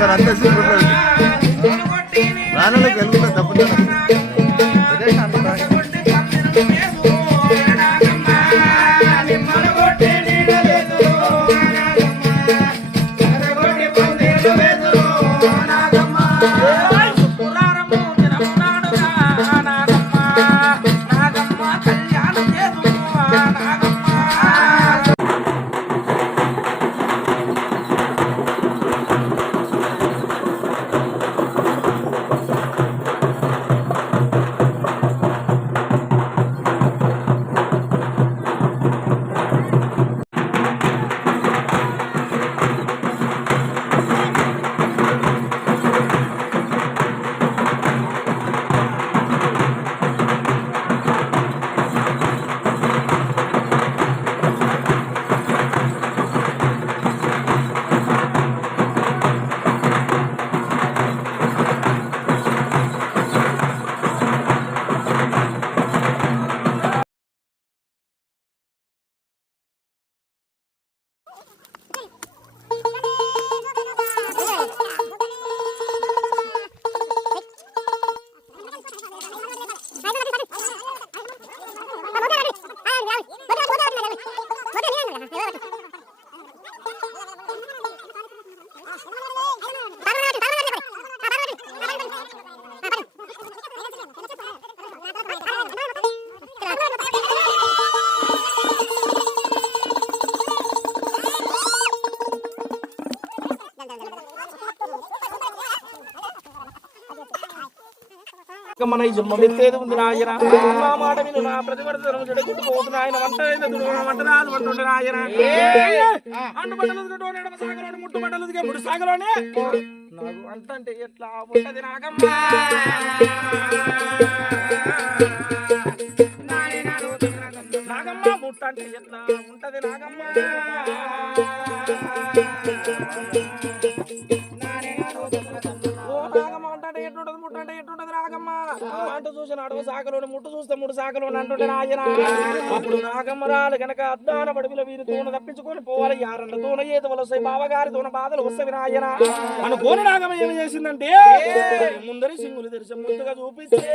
sir అంతా రానలోకి వెళ్తున్నా తప్పుతున్నా మన ఈ జన్మ ఎత్తేది ఉంది నాయన నా మాట విను నా ప్రతివర్తనం చెడుకుంటుపోతుంది ఆయన వంటరాలు వంటుండే నాయన అంటుబట్టలు సాగలోని ముట్టుబట్టలు ముడు సాగలోనే నాకు అంత అంటే ఎట్లా ఉంటది నాగమ్మ నాగమ్మ ముట్ట అంటే ఎట్లా ఉంటది నాగమ్మ అంటూ చూసిన అడవ శాఖలోని ముట్టు చూస్తే మూడు శాఖలోని అంటుంటే నాయన అప్పుడు నాగమ్మరాలు కనుక అద్దాన పడిపిల వీరి తోన తప్పించుకొని పోవాలి యారన్న తోన ఈతవలు వస్తాయి బావగారి తోన బాధలు వస్తాయి నాయన అనుకోని నాగమ్మ ఏమి చేసిందంటే ముందరి సింగులు తెరిచి ముందుగా చూపిస్తే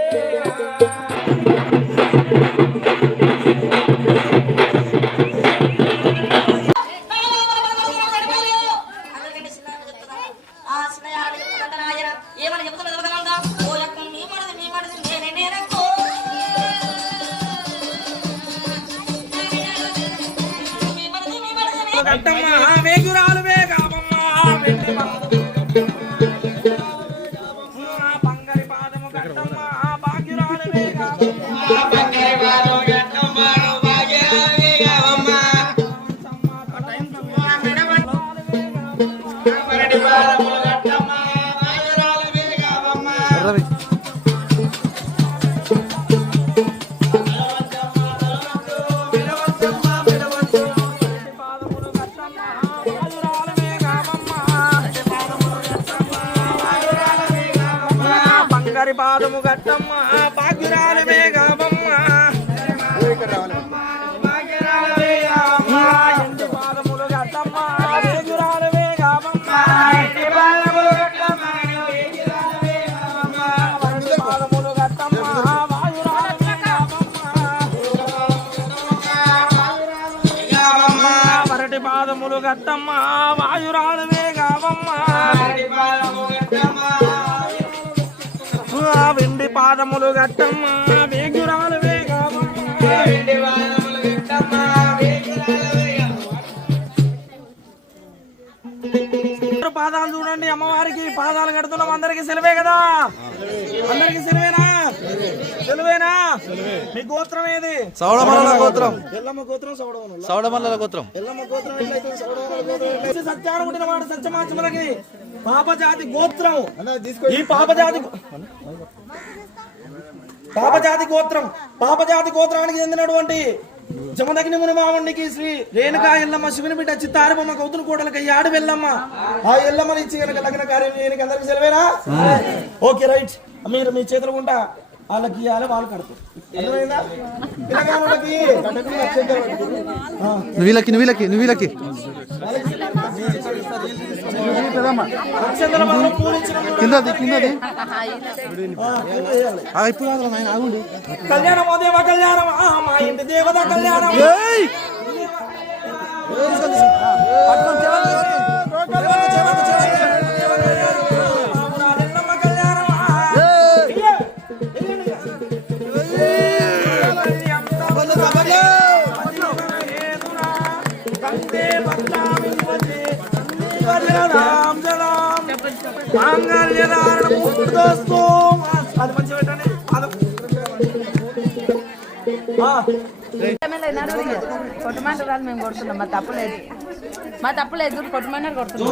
వేగురాలు వేగామమ్మా బంగారి పాదము గట్టమ్మా భాగ్యురాలు పాదము గట్టమ్మ భాగ్యురాలు వేగామమ్మ ఇంటి పాదములు గట్టమ్మ వేగురాలు వేగామమ్మ పాదములు గట్టమ్మ వాయురాలు వేగామమ్మ మరటి పాదములు గట్టమ్మ వాయురాలు వేగామమ్మ వెండి పాదములు గట్టమ్మ వేగురాలు పాదాలు చూడండి అమ్మవారికి పాదాలు కడుతున్నాం అందరికి సెలవే కదా అందరికి సెలవేనా సెలవేనా మీ గోత్రం ఏది సౌడమల్ల గోత్రం ఎల్లమ్మ గోత్రం సౌడమల్ల గోత్రం ఎల్లమ్మ గోత్రం ఎట్లయితే సత్యాన్ని ఉండిన వాడు సత్యమాచములకి పాపజాతి గోత్రం ఈ పాపజాతి పాపజాతి గోత్రానికి చెందినటువంటి జమదగ్ని ముని మామూనికి శ్రీ రేణుకా ఎల్లమ్మ శివుని బిడ్డ చిత్తారమ్మ కౌతులు కోడలకి ఆడు వెళ్ళమ్మ ఆ ఎల్లమ్మని ఇచ్చి కనుక లగ్న కార్యం చేయడానికి అందరికి సెలవేనా ఓకే రైట్ మీరు మీ చేతులు ఉంటా వాళ్ళకి ఇవ్వాలి వాళ్ళు కడతారు అర్థమైందా పిల్లగాళ్ళకి నువ్వులకి కిందది ఇప్పుడు ఆయన ఆగుండు కళ్యాణం దేవ కళ్యాణం మా ఇంటి దేవత కళ్యాణం కొట్టమంటారు మేము కొడుతున్నాం మా తప్పులేదు కొట్టమన్నారు కొడుతున్నాం